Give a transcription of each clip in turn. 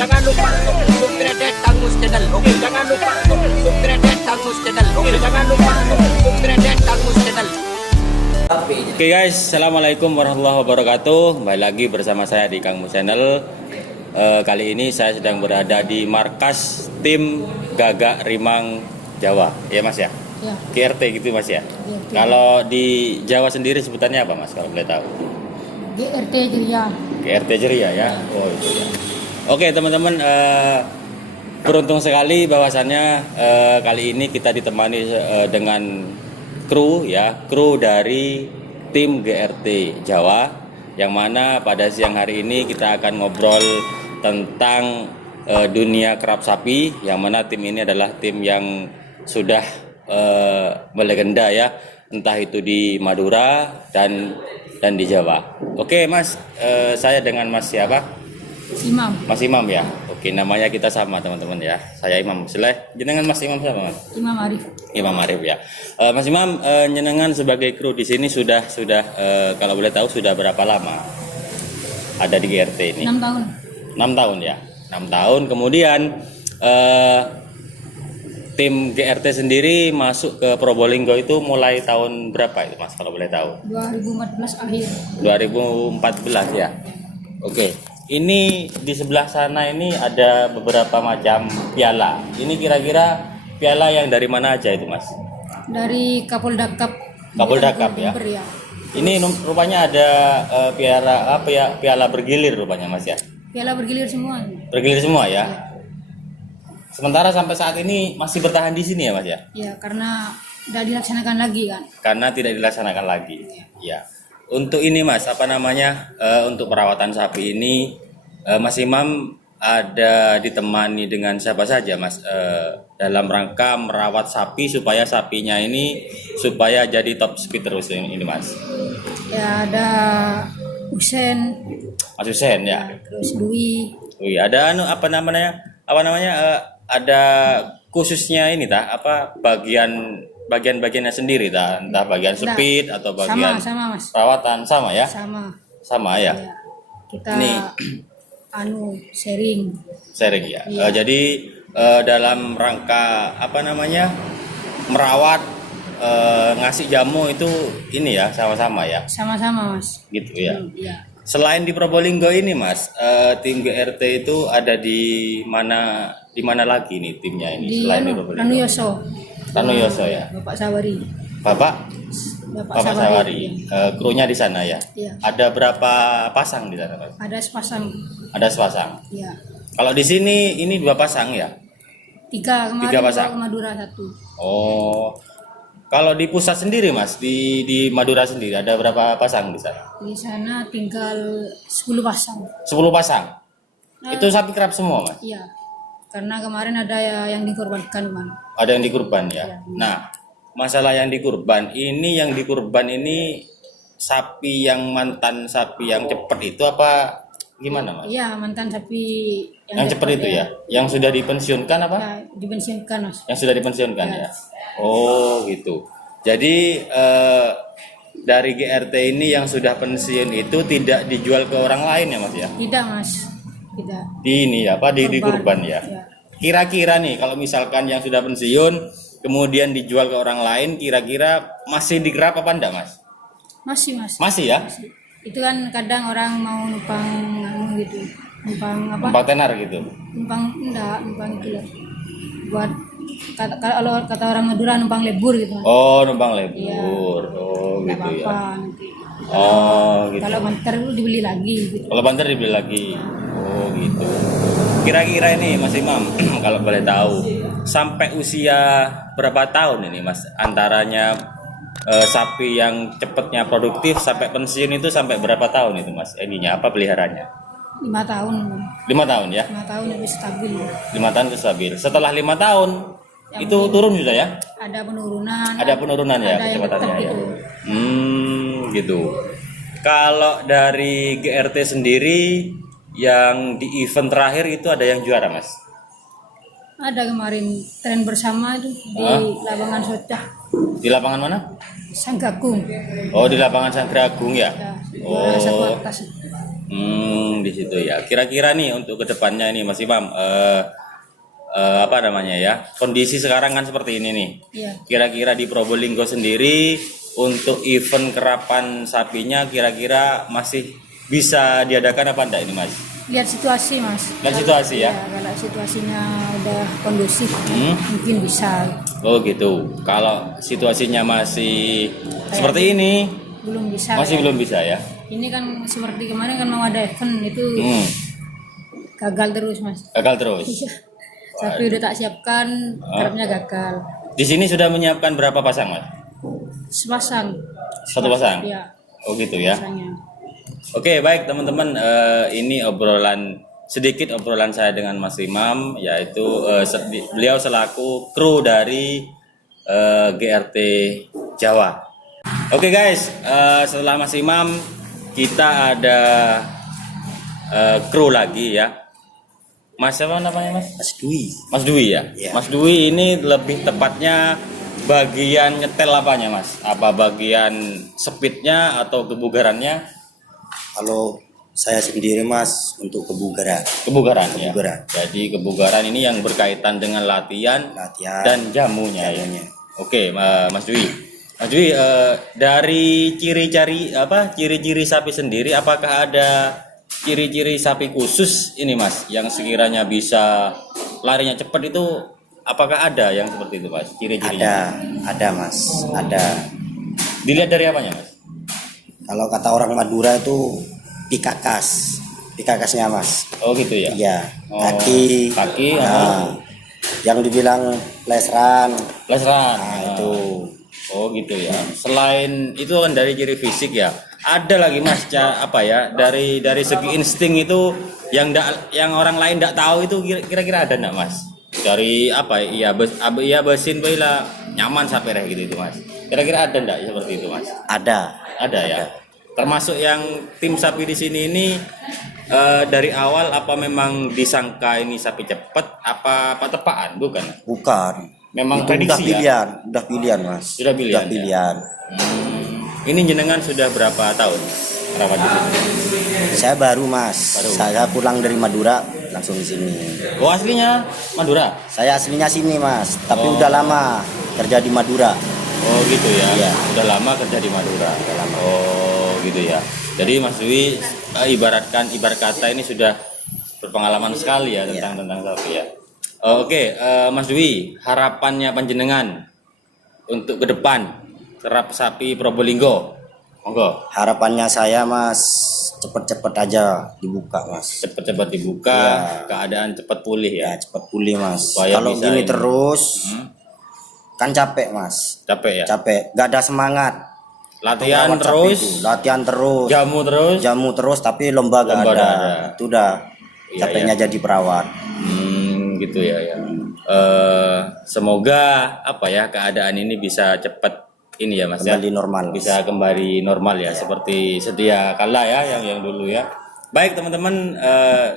jangan lupa untuk subscribe Tangmus Channel. Oke, jangan lupa untuk subscribe Tangmus Channel. Oke, jangan lupa untuk subscribe Tangmus Channel. Oke guys, assalamualaikum warahmatullahi wabarakatuh. Kembali lagi bersama saya di Kang Mus Channel. Kali ini saya sedang berada di markas tim Gagak Rimang Jawa, ya Mas ya? Ya. GRT gitu Mas ya? GRT. Kalau di Jawa sendiri sebutannya apa Mas kalau boleh tahu? GRT Jeria. GRT Jeria ya? Oh itu ya. Oke teman-teman, beruntung sekali bahwasannya kali ini kita ditemani dengan kru ya, kru dari tim GRT Jawa, yang mana pada siang hari ini kita akan ngobrol tentang dunia kerap sapi, yang mana tim ini adalah tim yang sudah melegenda ya, entah itu di Madura dan di Jawa. Oke Mas, saya dengan Mas siapa? Imam. Mas Imam ya. Oke, namanya kita sama teman-teman ya. Saya Imam Sileh. Jenengan Mas Imam siapa Mas? Imam Arif. Imam Arif ya. Mas Imam, jenengan sebagai kru di sini sudah kalau boleh tahu sudah berapa lama ada di GRT ini? 6 tahun. 6 tahun ya. 6 tahun. Kemudian tim GRT sendiri masuk ke Probolinggo itu mulai tahun berapa itu Mas kalau boleh tahu? 2014 akhir. 2014 ya. Oke. Ini di sebelah sana ini ada beberapa macam piala. Ini kira-kira piala yang dari mana aja itu Mas? Dari Kapolda Cup. Kapolda Cup ya. Ya. Ini rupanya ada piala apa ya? Piala bergilir rupanya Mas ya. Piala bergilir semua. Bergilir semua ya. Sementara sampai saat ini masih bertahan di sini ya Mas ya? Ya, karena tidak dilaksanakan lagi kan. Karena tidak dilaksanakan lagi. Ya. Untuk ini Mas, apa namanya? Untuk perawatan sapi ini Mas Imam ada ditemani dengan siapa saja Mas dalam rangka merawat sapi supaya sapinya ini supaya jadi top speed terus ini Mas. Ya, ada Usen, Mas Husen ya. terus Dwi. Wih, ada apa namanya? Ada khususnya ini apa bagian-bagiannya sendiri entah bagian speed atau bagian sama Mas. perawatan sama ya? Sama ya. Ya. Kita Ini sharing ya. Iya. Jadi dalam rangka apa namanya? Merawat ngasih jamu itu ini ya sama-sama ya. sama-sama Mas. Gitu ya. Ya. Selain di Probolinggo ini Mas, tim GRT itu ada di mana lagi nih timnya ini Di selain di Probolinggo? Ranu Yoso ya. Bapak Sawari. Bapak Sawari. Krunya di sana ya. Iya. Ada berapa pasang di sana Mas? Ada sepasang. Ada sepasang. Iya. Kalau di sini ini 2 pasang ya? 3 kemarin 3 pasang. bawa ke Madura 1. Oh. Kalau di pusat sendiri Mas, di Madura sendiri ada berapa pasang di sana? Di sana tinggal 10 pasang. 10 pasang. Itu sapi kerap semua Mas? Iya. Karena kemarin ada yang dikorbankan, Man. Ada yang dikurban ya. Iya. Nah, masalah yang dikurban ini sapi yang mantan sapi yang cepet itu apa gimana Mas? Iya, mantan sapi Yang cepet itu ya? Yang sudah dipensiunkan apa? Ya, dipensiunkan, Mas. Yang sudah dipensiunkan Ya. ya. Oh gitu. Jadi dari GRT ini yang sudah pensiun itu tidak dijual ke orang lain ya Mas ya? Tidak, Mas. Tidak. Di ini ya, di kurban ya. Ya. Kira-kira nih kalau misalkan yang sudah pensiun kemudian dijual ke orang lain, kira-kira masih digerap apa enggak Mas? Masih, Mas. Masih ya? Masih. Itu kan kadang orang mau numpang gitu. Numpang apa? Numpang tenar gitu. Numpang itu lah. Buat kalau kata orang Madura numpang lebur gitu, Mas. Oh, numpang lebur. Iya. Oh, Nggak gitu ya. apa-apa nanti. Oh, gitu. Kalau banter itu dibeli lagi gitu. Kalau banter dibeli lagi. Oh, gitu. Kira-kira ini Mas Imam, kalau boleh tahu, sampai usia berapa tahun ini Mas? Antaranya sapi yang cepatnya produktif sampai pensiun itu sampai berapa tahun itu Mas? Ininya apa peliharanya? 5 tahun. 5 tahun ya? 5 tahun lebih stabil. 5 tahun itu stabil. Setelah 5 tahun itu turun sudah ya? Ada penurunan. Ada penurunan ya ada yang kecepatannya tetap ya. gitu. Gitu. Kalau dari GRT sendiri yang di event terakhir itu ada yang juara Mas? Ada kemarin tren bersama itu di Lapangan Socah. Di lapangan mana? Sanggagung. Oh, di lapangan Sanggragung ya? Ya, Oh. juara 1 atas. Di situ ya. Kira-kira nih untuk kedepannya ini Mas Imam, apa namanya ya? Kondisi sekarang kan seperti ini nih. Iya. Kira-kira di Probolinggo sendiri untuk event kerapan sapinya kira-kira masih bisa diadakan apa enggak ini Mas? Lihat situasi mas. Lihat situasi ya? Iya, kalau situasinya udah kondusif mungkin bisa. Oh gitu. Kalau situasinya masih seperti ini, Belum bisa. masih ya. belum bisa ya? Ini kan seperti kemarin kan mau ada event itu gagal terus mas. Gagal terus. Iya. Sapi udah tak siapkan, karepnya gagal. Di sini sudah menyiapkan berapa pasang Mas? Sepasang. Satu pasang? Iya. Oh gitu ya. Pasangnya. Oke baik teman-teman, ini sedikit obrolan saya dengan Mas Imam, yaitu beliau selaku kru dari GRT Jawa. Oke guys, setelah Mas Imam kita ada kru lagi ya. Mas apa namanya Mas? Mas Dwi. Mas Dwi ya. Iya. Mas Dwi ini lebih tepatnya bagian nyetel apanya Mas? Apa bagian speednya atau kebugarannya? Kalau saya sendiri Mas untuk kebugaran. Kebugaran ya. Kebugaran. Jadi kebugaran ini yang berkaitan dengan latihan dan jamunya. Ya. Oke, Mas Dwi. Mas Dwi, dari ciri-ciri sapi sendiri, apakah ada ciri-ciri sapi khusus ini Mas yang sekiranya bisa larinya cepat itu, apakah ada yang seperti itu Mas? Ciri-cirinya? Ada Mas, ada. Dilihat dari apanya Mas? Kalau kata orang Madura itu pikakasnya Mas. Oh gitu ya. Iya. Oh, Kaki. Nah, yang dibilang lesran. Lesran. Nah, itu. Oh gitu ya. Selain itu kan dari ciri fisik ya. Ada lagi Mas, dari segi insting itu yang orang lain tidak tahu itu kira-kira ada enggak Mas? Dari besin baila nyaman sampai gitu itu Mas. Kira-kira ada enggak seperti itu Mas? Ada ya. Termasuk yang tim sapi di sini ini dari awal apa memang disangka ini sapi cepat apa tepaan bukan? Bukan. Memang itu prediksi udah pilihan Mas. Sudah pilihan. Pilihan. Ini jenengan sudah berapa tahun rawat di sini? Saya baru Mas. Saya pulang dari Madura langsung di sini. Oh aslinya Madura? Saya aslinya sini Mas, tapi udah lama kerja di Madura. Oh gitu ya. Iya. Udah lama kerja di Madura. Udah lama. Oh gitu ya. Jadi Mas Dwi ibarat kata ini sudah berpengalaman sekali ya tentang sapi ya. Oke, Mas Dwi, harapannya panjenengan untuk ke depan terap sapi Probolinggo. Monggo. Harapannya saya Mas cepet-cepet aja dibuka Mas. Cepet-cepet dibuka, keadaan cepat pulih ya. Ya cepet pulih Mas. Supaya Kalau bisa gini ini. terus kan capek Mas. Capek ya. Capek, gak ada semangat. Latihan Untuk rawat terus, sapi itu. Latihan terus, jamu terus, tapi lomba gak Lomba ada. gak ada. Itu udah Iya, capeknya jadi perawat. Gitu ya. Semoga keadaan ini bisa cepat ini ya Mas Kembali ya. normal. Bisa kembali normal ya, seperti sedia kala ya yang dulu ya. Baik teman-teman,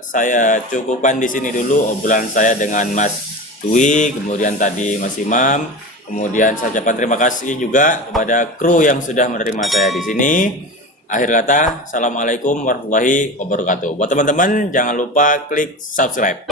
saya cukupkan di sini dulu obrolan saya dengan Mas Dwi, kemudian tadi Mas Imam, kemudian saya ucapkan terima kasih juga kepada kru yang sudah menerima saya di sini. Akhir kata, assalamualaikum warahmatullahi wabarakatuh. Buat teman-teman jangan lupa klik subscribe.